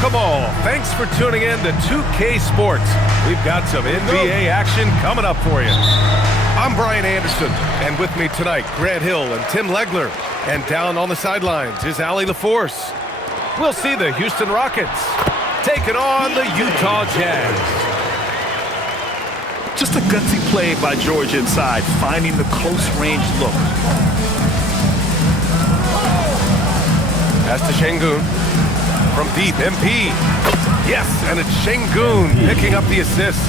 Welcome all. Thanks for tuning in to 2K Sports. We've got some NBA action coming up for you. I'm Brian Anderson, and with me tonight, Grant Hill and Tim Legler. And down on the sidelines is Allie LaForce. We'll see the Houston Rockets taking on the Utah Jazz. Just a gutsy play by George inside, finding the close-range look. Pass to Şengün. From deep, MP. Yes, and it's Şengün picking up the assist.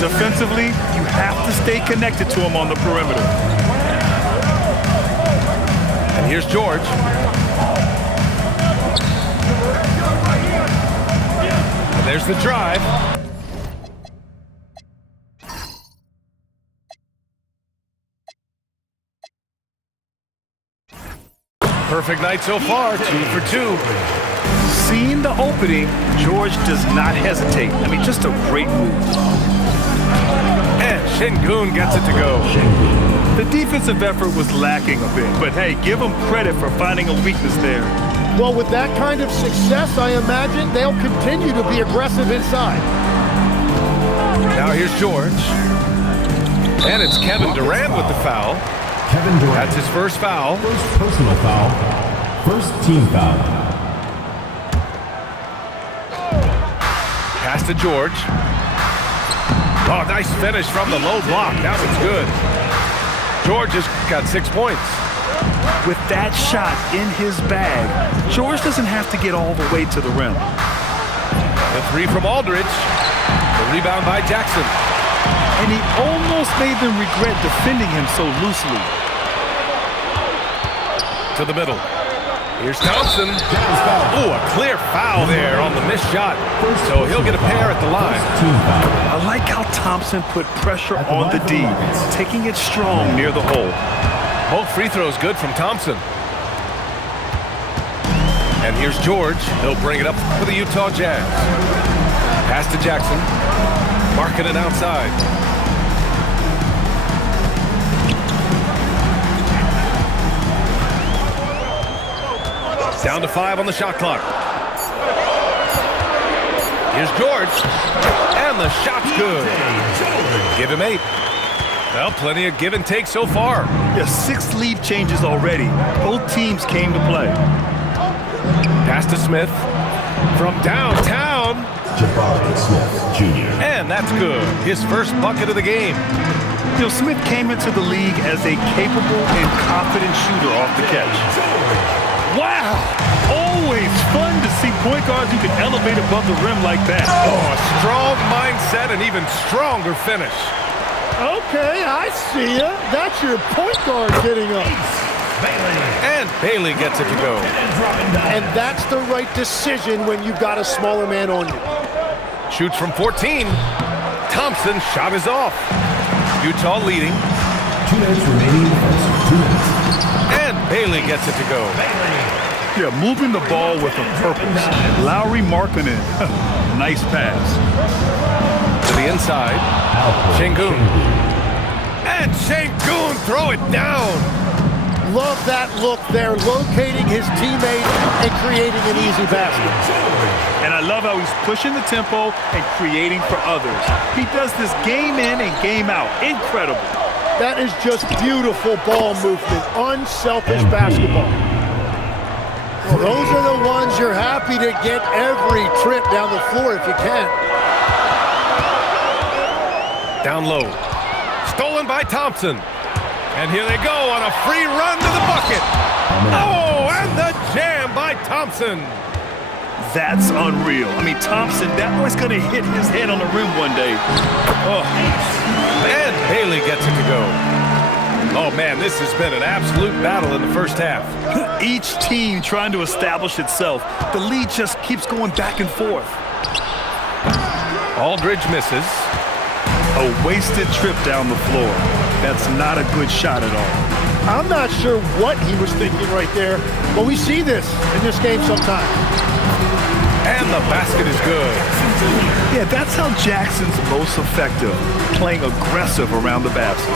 Defensively, you have to stay connected to him on the perimeter. And here's George. And there's the drive. Perfect night so far, 2 for 2. Seeing the opening, George does not hesitate. I mean, just a great move. And Şengün gets it to go. The defensive effort was lacking a bit, but hey, give him credit for finding a weakness there. Well, with that kind of success, I imagine they'll continue to be aggressive inside. Now here's George. And it's Kevin Durant with the foul. Kevin Durant. That's his first foul. First personal foul. First team foul. Pass to George. Oh, nice finish from the low block. That was good. George has got 6 points. With that shot in his bag, George doesn't have to get all the way to the rim. The three from Aldridge. The rebound by Jackson. And he almost made them regret defending him so loosely. To the middle. Here's Thompson. Oh, a clear foul there on the missed shot. So he'll get a pair at the line. I like how Thompson put pressure on the D, taking it strong near the hole. Both free throws good from Thompson. And here's George. He'll bring it up for the Utah Jazz. Pass to Jackson. Marking it outside. Down to 5 on the shot clock. Here's George. And the shot's good. Give him 8. Well, plenty of give and take so far. Yeah, 6 lead changes already. Both teams came to play. Pass to Smith. From downtown. Jabari Smith, Jr. And that's good. His first bucket of the game. You know, Smith came into the league as a capable and confident shooter off the catch. Wow! Always fun to see point guards who can elevate above the rim like that. Oh, a strong mindset and even stronger finish. Okay, I see ya. That's your point guard getting up. And Bailey gets it to go. And that's the right decision when you've got a smaller man on you. Shoots from 14. Thompson shot is off. Utah leading. 2 minutes remaining in the first. 2 minutes. And Bailey gets it to go. Yeah, moving the ball with a purpose. Lowry Markkanen. Nice pass. To the inside. Şengün. And Şengün throw it down. Love that look there, locating his teammate and creating an easy basket. And I love how he's pushing the tempo and creating for others. He does this game in and game out. Incredible. That is just beautiful ball movement, unselfish basketball. Well, those are the ones you're happy to get every trip down the floor if you can. Down low. Stolen by Thompson. And here they go on a free run to the bucket. Oh, and the jam by Thompson. That's unreal. I mean, Thompson, that boy's going to hit his head on the rim one day. Oh. And Bailey gets it to go. Oh, man, this has been an absolute battle in the first half. Each team trying to establish itself. The lead just keeps going back and forth. Aldridge misses. A wasted trip down the floor. That's not a good shot at all. I'm not sure what he was thinking right there, but we see this in this game sometimes. And the basket is good. Yeah, that's how Jackson's most effective, playing aggressive around the basket.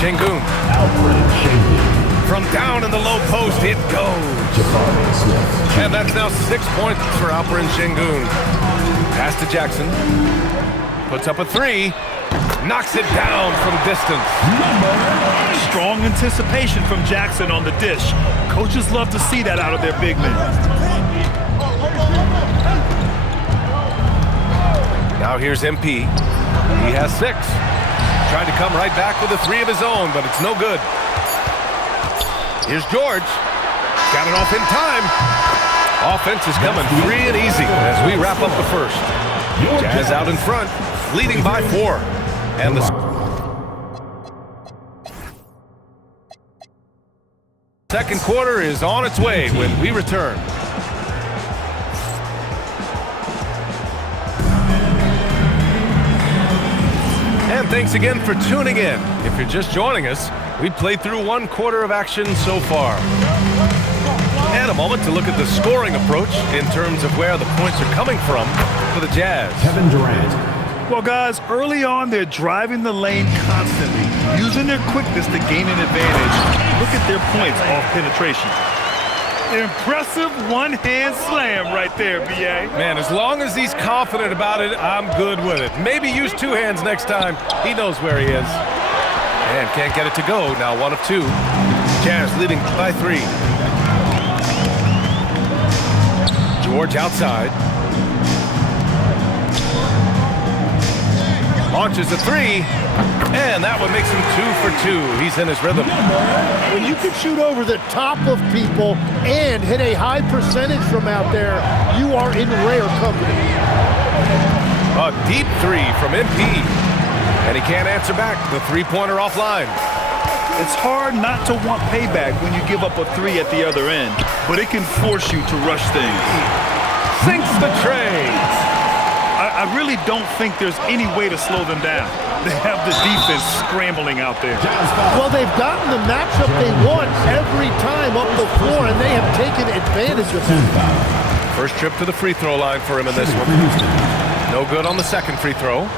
Şengün. Alfred Şengün. From down in the low post, it goes. And that's now 6 points for Alperen Şengün. Pass to Jackson. Puts up a three. Knocks it down from distance. Strong anticipation from Jackson on the dish. Coaches love to see that out of their big men. Now here's MP. He has 6. Tried to come right back with a 3 of his own, but it's no good. Here's George. Got it off in time. Offense is coming free and easy as we wrap up the first. Jazz out in front, leading by 4. And the second quarter is on its way when we return. And thanks again for tuning in. If you're just joining us, we played through 1 quarter of action so far. And a moment to look at the scoring approach in terms of where the points are coming from for the Jazz. Kevin Durant. Well, guys, early on, they're driving the lane constantly, using their quickness to gain an advantage. Look at their points off penetration. Impressive one-hand slam right there, B.A. Man, as long as he's confident about it, I'm good with it. Maybe use 2 hands next time. He knows where he is. And can't get it to go. Now 1 of 2. Jazz leading by 3. George outside. Launches a 3. And that one makes him 2 for 2. He's in his rhythm. When you can shoot over the top of people and hit a high percentage from out there, you are in rare company. A deep 3 from MP. And he can't answer back. The 3-pointer offline. It's hard not to want payback when you give up a 3 at the other end, but it can force you to rush things. Sinks the tray. I really don't think there's any way to slow them down. They have the defense scrambling out there. Well, they've gotten the matchup they want every time up the floor, and they have taken advantage of it. First trip to the free throw line for him in this one. No good on the second free throw.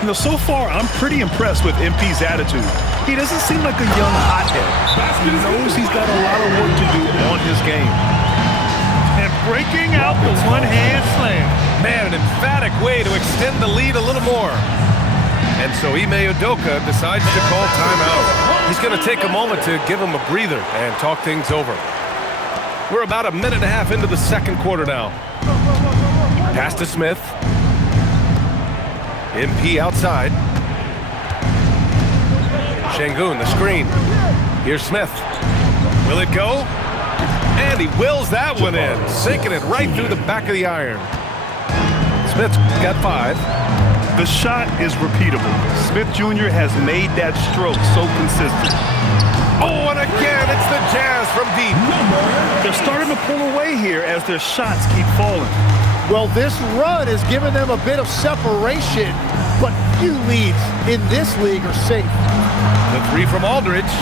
You know, so far, I'm pretty impressed with MP's attitude. He doesn't seem like a young hothead. He knows he's got a lot of work to do on his game. And breaking out the one-hand slam. Man, an emphatic way to extend the lead a little more. And so Ime Udoka decides to call timeout. He's going to take a moment to give him a breather and talk things over. We're about a minute and a half into the second quarter now. Pass to Smith. MP outside. Şengün, the screen. Here's Smith. Will it go? And he wills that one in, sinking it right through the back of the iron. Smith's got 5. The shot is repeatable. Smith Jr. has made that stroke so consistent. Oh, and again, it's the Jazz from deep. They're starting to pull away here as their shots keep falling. Well, this run has given them a bit of separation, but few leads in this league are safe. The 3 from Aldridge,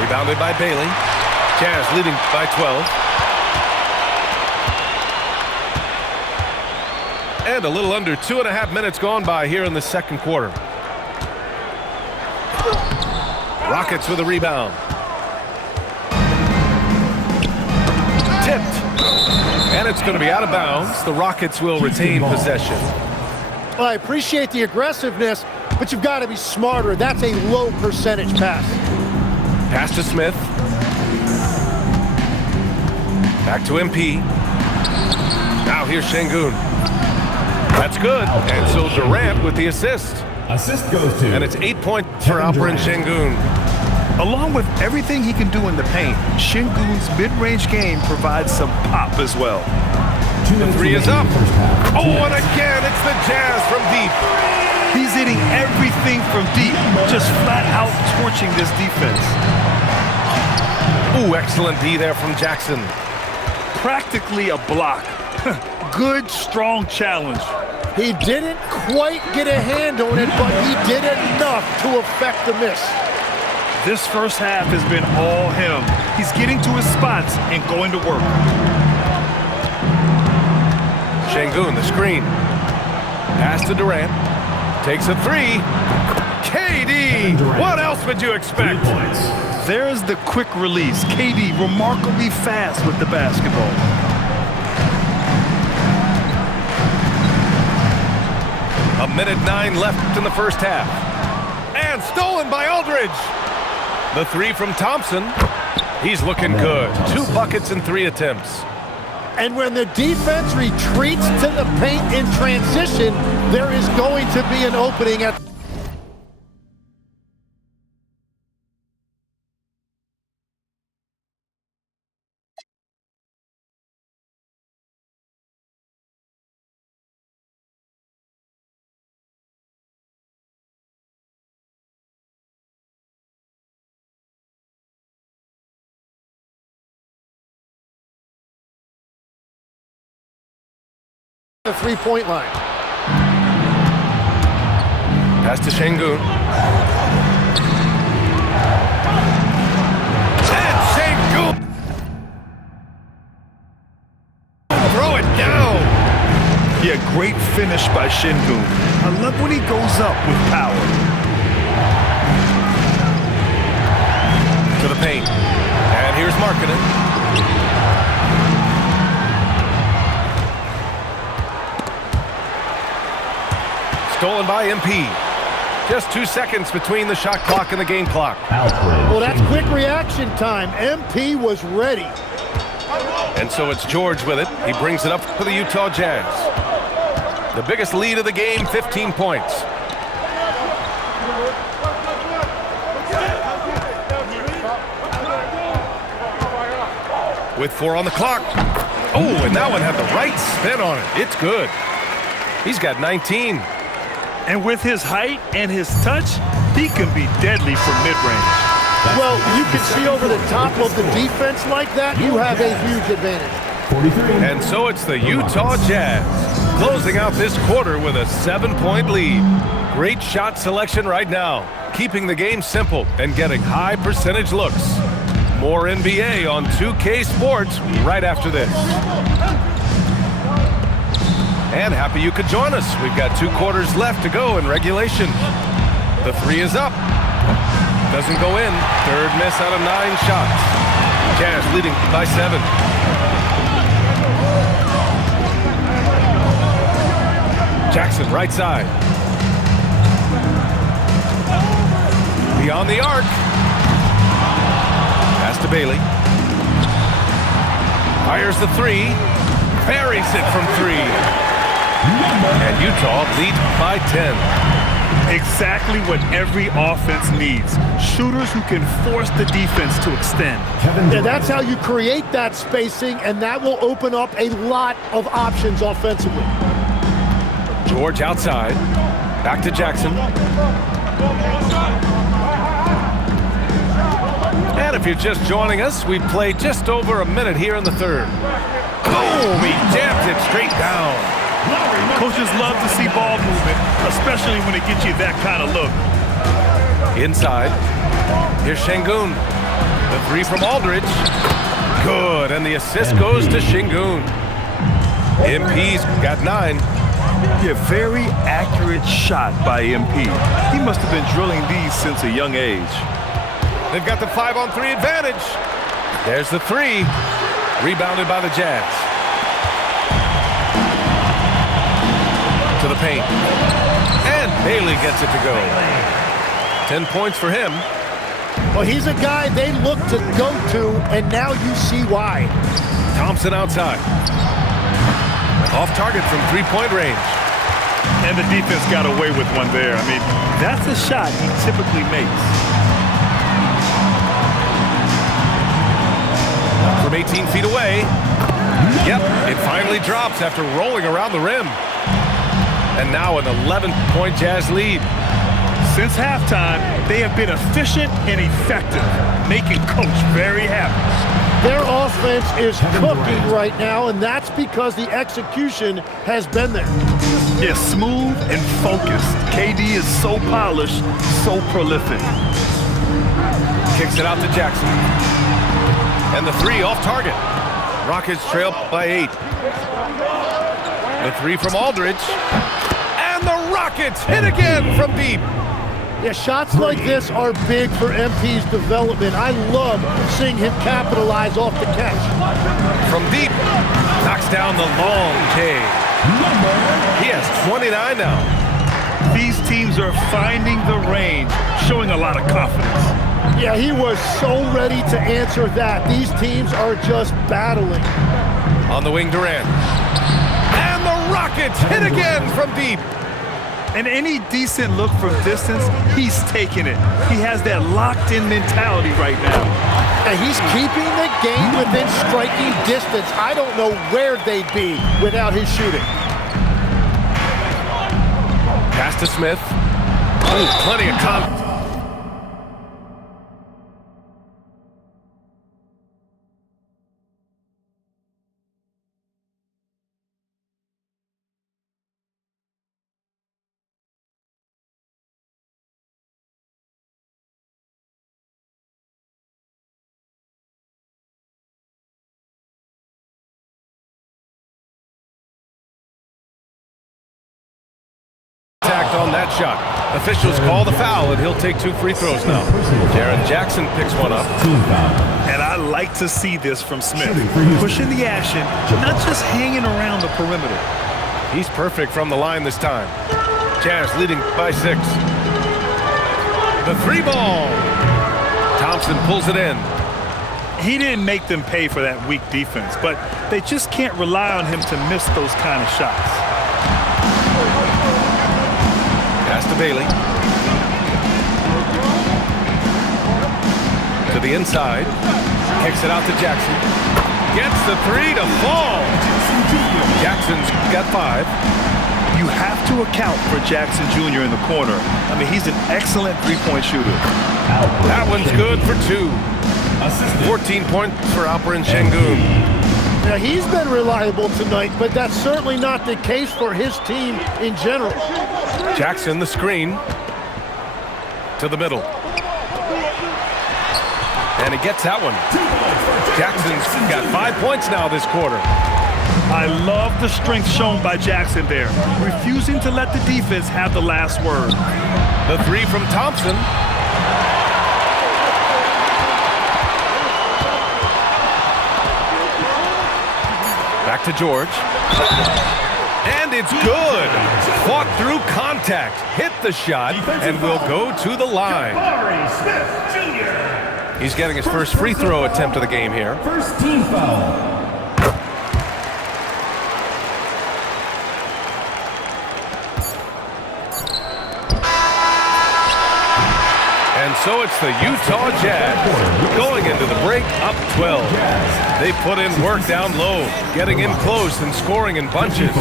rebounded by Bailey. Jazz leading by 12. And a little under 2.5 minutes gone by here in the second quarter. Rockets with a rebound. Tipped. And it's going to be out of bounds. The Rockets will retain possession. Well, I appreciate the aggressiveness, but you've got to be smarter. That's a low percentage pass. Pass to Smith. Back to MP. Now here's Şengün. That's good. And so Durant with the assist. Assist goes to. And it's 8 points for Alperen Şengün. Along with everything he can do in the paint, Şengün's mid-range game provides some pop as well. The 3 is up. Oh, and again, it's the Jazz from deep. He's hitting everything from deep, just flat out torching this defense. Ooh, excellent D there from Jackson. Practically a block. Good, strong challenge. He didn't quite get a hand on it, but he did enough to affect the miss. This first half has been all him. He's getting to his spots and going to work. Şengün, the screen. Pass to Durant. Takes a 3. KD! What else would you 3 expect? points. There's the quick release. KD remarkably fast with the basketball. A minute 9 left in the first half. And stolen by Aldridge. The three from Thompson. He's looking good. 2 buckets in 3 attempts. And when the defense retreats to the paint in transition, there is going to be an opening at the three-point line. Pass to Şengün. And Şengün! Throw it down! Yeah, great finish by Şengün. I love when he goes up with power. To the paint. And here's Markkanen. Stolen by MP. Just 2 seconds between the shot clock and the game clock. Well, that's quick reaction time. MP was ready. And so it's George with it. He brings it up for the Utah Jazz. The biggest lead of the game, 15 points. With 4 on the clock. Oh, and that one had the right spin on it. It's good. He's got 19. And with his height and his touch, he can be deadly from mid-range. Well, you can see over the top of the defense like that, you have a huge advantage. 43. And so it's the Utah Jazz closing out this quarter with a 7-point lead. Great shot selection right now, keeping the game simple and getting high percentage looks. More NBA on 2K Sports right after this. And happy you could join us. We've got 2 quarters left to go in regulation. The 3 is up. Doesn't go in. 3rd miss out of 9 shots. Jazz leading by 7. Jackson, right side. Beyond the arc. Pass to Bailey. Fires the 3. Buries it from 3. And Utah leads by 10. Exactly what every offense needs. Shooters who can force the defense to extend. Yeah, that's how you create that spacing, and that will open up a lot of options offensively. George outside. Back to Jackson. And if you're just joining us, we've played just over a minute here in the 3rd. Boom! He jammed it straight down. Coaches love to see ball movement, especially when it gets you that kind of look. Inside. Here's Şengün. The 3 from Aldridge. Good, and the assist goes to Şengün. MP's got 9. Yeah, very accurate shot by MP. He must have been drilling these since a young age. They've got the 5-on-3 advantage. There's the 3. Rebounded by the Jazz. To the paint. And Bailey gets it to go. 10 points for him. Well, he's a guy they look to go to, and now you see why. Thompson outside. Off target from 3-point range. And the defense got away with one there. I mean, that's a shot he typically makes. From 18 feet away. Yep, it finally drops after rolling around the rim. And now an 11-point Jazz lead. Since halftime, they have been efficient and effective, making Coach very happy. Their offense is cooking right now, and that's because the execution has been there. Yeah, smooth and focused. KD is so polished, so prolific. Kicks it out to Jackson. And the 3 off target. Rockets trail by 8. The 3 from Aldridge. And the Rockets hit again from deep. Yeah, shots like this are big for MP's development. I love seeing him capitalize off the catch. From deep, knocks down the long K. He has 29 now. These teams are finding the range, showing a lot of confidence. Yeah, he was so ready to answer that. These teams are just battling. On the wing, Durant. And the Rockets hit again from deep. And any decent look from distance, he's taking it. He has that locked-in mentality right now. And he's keeping the game within striking distance. I don't know where they'd be without his shooting. Pass to Smith. Oh, plenty of confidence. On that shot. Officials call the foul, and he'll take 2 free throws now. Jaren Jackson picks one up. And I like to see this from Smith. Pushing the action, not just hanging around the perimeter. He's perfect from the line this time. Jazz leading by 6. The 3 ball. Thompson pulls it in. He didn't make them pay for that weak defense, but they just can't rely on him to miss those kind of shots. Pass to Bailey. To the inside. Kicks it out to Jackson. Gets the 3 to fall. Jackson's got 5. You have to account for Jackson Jr. in the corner. I mean, he's an excellent three-point shooter. That one's good for 2. 14 points for Alperen Şengün. Now, he's been reliable tonight, but that's certainly not the case for his team in general. Jackson, the screen. To the middle. And he gets that one. Jackson's got 5 points now this quarter. I love the strength shown by Jackson there, refusing to let the defense have the last word. The 3 from Thompson. Back to George. And it's good. Fought through contact, hit the shot, and will go to the line. He's getting his first free throw attempt of the game here. First team foul. And so it's the Utah Jazz going into the break up 12. They put in work down low, getting in close and scoring in bunches.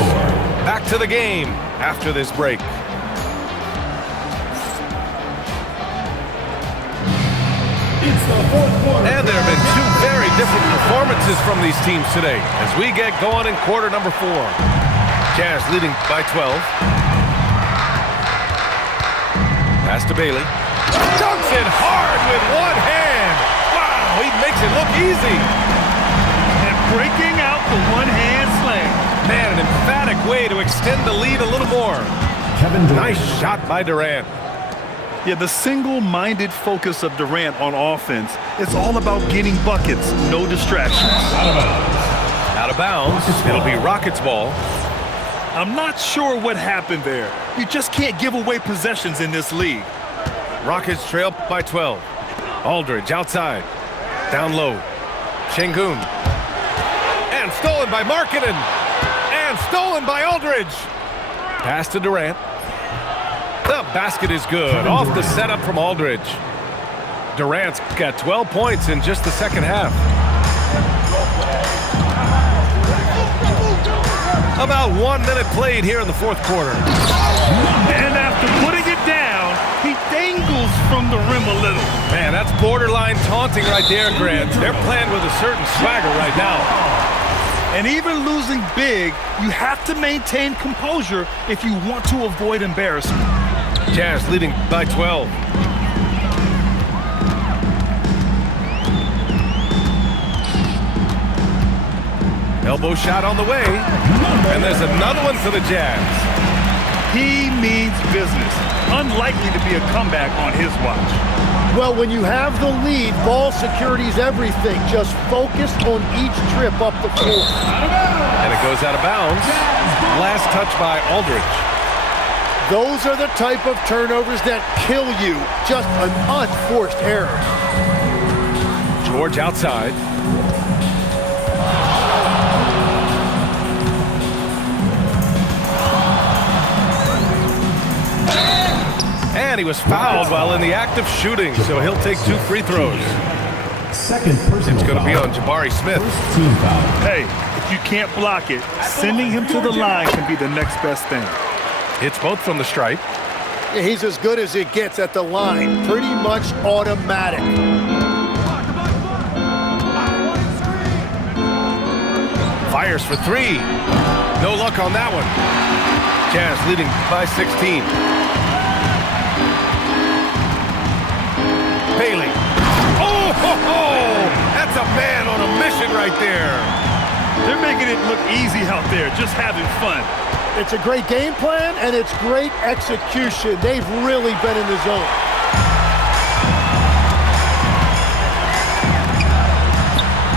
Back to the game after this break. And there have been 2 very different performances from these teams today as we get going in quarter number 4. Jazz leading by 12. Pass to Bailey. Dunks it hard with one hand. Wow, he makes it look easy. And breaking out the one-hand slam. Man, an emphatic way to extend the lead a little more. Nice shot by Durant. Yeah, the single-minded focus of Durant on offense, it's all about getting buckets, no distractions. Out of bounds. It'll be Rockets ball. I'm not sure what happened there. You just can't give away possessions in this league. Rockets trail by 12. Aldridge outside. Down low. Şengün. And stolen by Markkanen. And stolen by Aldridge. Pass to Durant. The basket is good. Off the setup from Aldridge. Durant's got 12 points in just the second half. About 1 minute played here in the fourth quarter. And after putting it down, he dangles from the rim a little. Man, that's borderline taunting right there, Grant. They're playing with a certain swagger right now. And even losing big, you have to maintain composure if you want to avoid embarrassment. Jazz leading by 12. Elbow shot on the way. And there's another one for the Jazz. He means business. unlikely to be a comeback on his watch. Well, when you have the lead, ball security's everything. Just focus on each trip up the floor. And it goes out of bounds. Last touch by Aldridge. Those are the type of turnovers that kill you. Just an unforced error. George outside. And he was fouled while in the act of shooting, so he'll take 2 free throws. Second personal It's going to be foul. on Jabari Smith. Team foul. Hey, if you can't block it, sending him to the line can be the next best thing. It's both from the stripe. Yeah, he's as good as it gets at the line. Pretty much automatic. Fires for 3. No luck on that one. Jazz leading by 16. Bailey. Oh, ho, ho! That's a man on a mission right there. They're making it look easy out there, just having fun. It's a great game plan, and it's great execution. They've really been in the zone.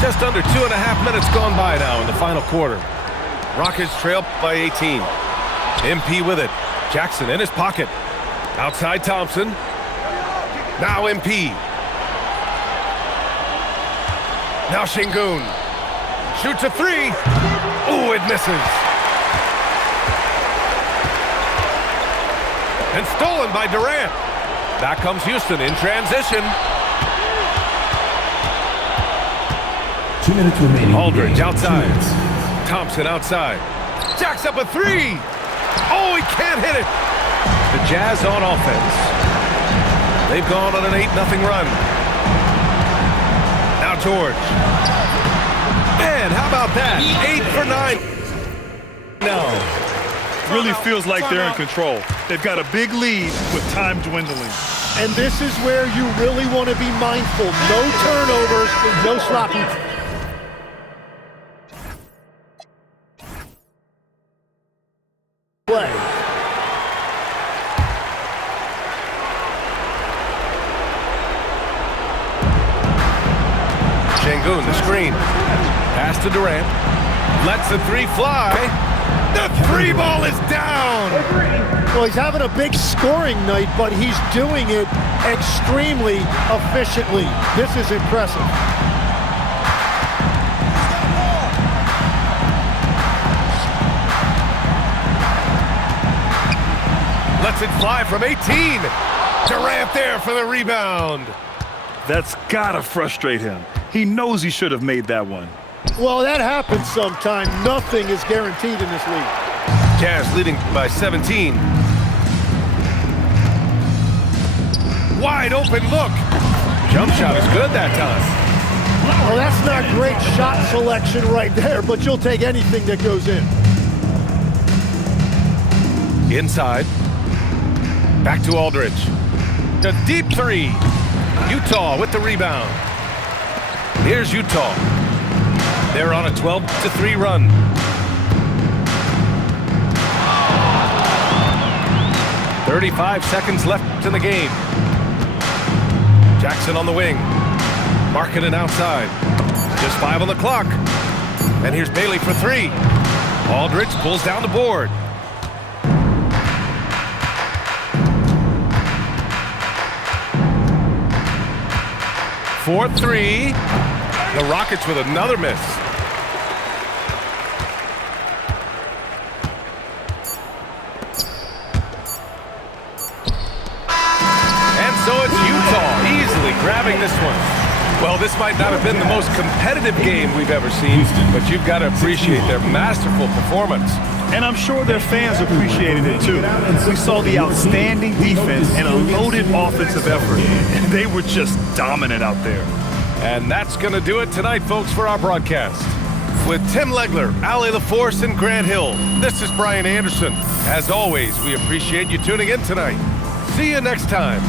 Just under 2.5 minutes gone by now in the final quarter. Rockets trail by 18. MP with it. Jackson in his pocket. Outside Thompson. Now MP. Now Şengün. Shoots a 3. Ooh, it misses. And stolen by Durant. Back comes Houston in transition. 2 minutes remaining. Aldridge Game. outside. 2 minutes. Thompson outside. Jacks up a 3. Oh, he can't hit it. The Jazz on offense. They've gone on an 8-0 run. Now George. Man, how about that? 8 for 9. No. Really feels like they're in control. They've got a big lead with time dwindling. And this is where you really want to be mindful. No turnovers, no sloppy play. Şengün, the screen. Pass to Durant. Lets the 3 fly. The 3 ball is down. Well, he's having a big scoring night, but he's doing it extremely efficiently. This is impressive. Lets it fly from 18. Durant there for the rebound. That's gotta frustrate him. He knows he should have made that one. Well, that happens sometime. Nothing is guaranteed in this league. Jazz leading by 17. Wide open look. Jump shot is good that time. Well, that's not great shot selection right there, but you'll take anything that goes in. Inside. Back to Aldridge. A deep 3. Utah with the rebound. Here's Utah. They're on a 12-3 run. "35 seconds left in the game. Jackson on the wing. Markkanen outside. Just 5 on the clock. And here's Bailey for 3. Aldridge pulls down the board. For 3. The Rockets with another miss. And so it's Utah easily grabbing this one. Well, this might not have been the most competitive game we've ever seen, but you've got to appreciate their masterful performance. And I'm sure their fans appreciated it too. We saw the outstanding defense and a loaded offensive effort. They were just dominant out there. And that's going to do it tonight, folks, for our broadcast. With Tim Legler, Allie LaForce, and Grant Hill, this is Brian Anderson. As always, we appreciate you tuning in tonight. See you next time.